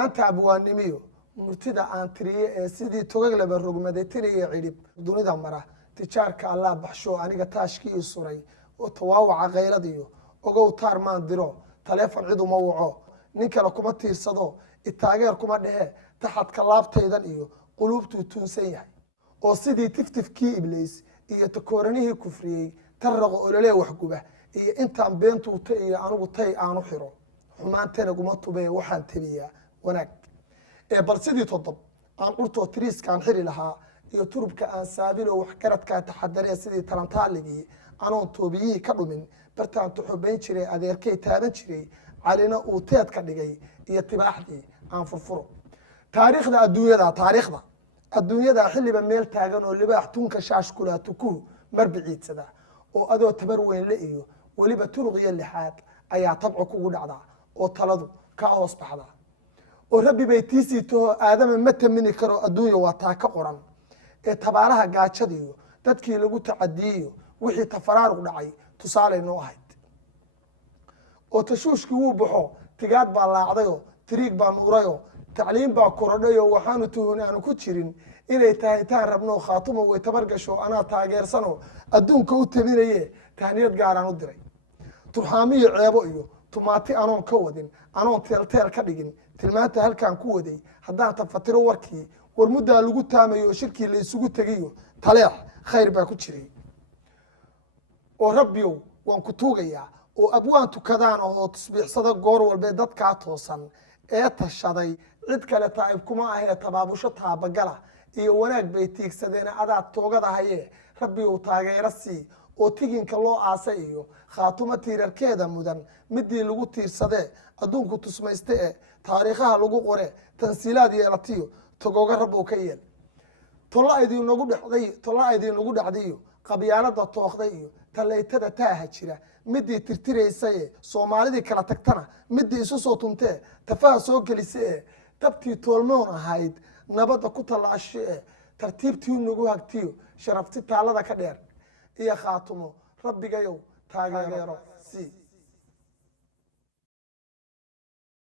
maanta abwaannimiyo murtida aan tiriye ee sidii togag laba rogmaday tiriye cidhib dunida mara tijaarka allah baxsho aniga taashkii ii suray oo tawaawaca qayladiyo ogow taar maan diro taleefon cid uma waco nin kale kuma tiirsado itaageer kuma dhehe taxadka laabtaydan iyo quluubtuu tuunsan yahay oo sidii tiftifkii ibliis iyo takooranihii kufriyey tarraqo ololee waxguba iyo intaan beentuuta iyo anigu tay aanu xiro xumaantana guma tubee waxaan tabiyaa wanaag ee bal sidii todob aan urtoo tiriiskaan xiri lahaa iyo turubka aan saabilo waxgaradkaa taxadaree sidii talantaaligii anoon toobiyihii ka dhumin bartaan tuxubayn jiray adeerkay taaban jiray calina uu teedka dhigay iyo tibaaxdii aan furfuro taariikhda adduunyada xilliba meel taagan oo libaax tunka shaash kulaa tukuhu marbiciidsada oo adoo tabar weyn la iyo weliba turuq iyo lixaad ayaa tabco kugu dhacdaa oo taladu ka hoos baxda oo rabbi bay tiisii taho aadama ma tamini karo adduunya waa taa ka qoran ee tabaalaha gaajadiiyo dadkii lagu tacadiyeyo wixii tafaraaruq dhacay tusaalay noo ahayd oo tashuushkii wuu baxo tigaad baa laacdayo tiriig baa nuurayo tacliim baa korodhayo waxaanu tuhun aanu ku jirin inay tahay taan rabno khaatumo way tabar gasho anaa taageersano adduunka u taminaye tahniyad gaaraan u diray turxaamiyo ceebo iyo tumaati anoon ka wadin anoon teelteel ka dhigin tilmaanta halkaan ku waday haddaan tafatiro warkii war muddaa lagu taamayo oo shirkii la isugu tegiyo taleex khayr baa ku jiray oo rabbiyow waan ku tuugayaa oo abwaan tukadaan oo tasbiixsada goor walbee dadkaa toosan ee tashaday cid kale taa'ib kuma ahee tabaabusho taabagala iyo wanaag bay tiigsadeen adaad toogada hayee rabbiyow taageero sii oo tiginka loo aasa iyo khaatumo tiirarkeeda mudan midii lagu tiirsadee adduunku tusmayste ee taariikhaha lagu qore tansiilaad yeelatiyo togoga rabbow ka yeel tolla idinagu dhacdayo qabyaalada tooqday iyo tallaytada taaha jira midii tirtiraysaye soomaalidii kala tagtana midii isu soo tuntee tafaha soo gelisa ee tabtii toolmoon ahayd nabadda ku tallaasho ee tartiibtii nagu hagtiyo sharafti taallada ka dheer iyo khaatumo rabbigayow taageero sii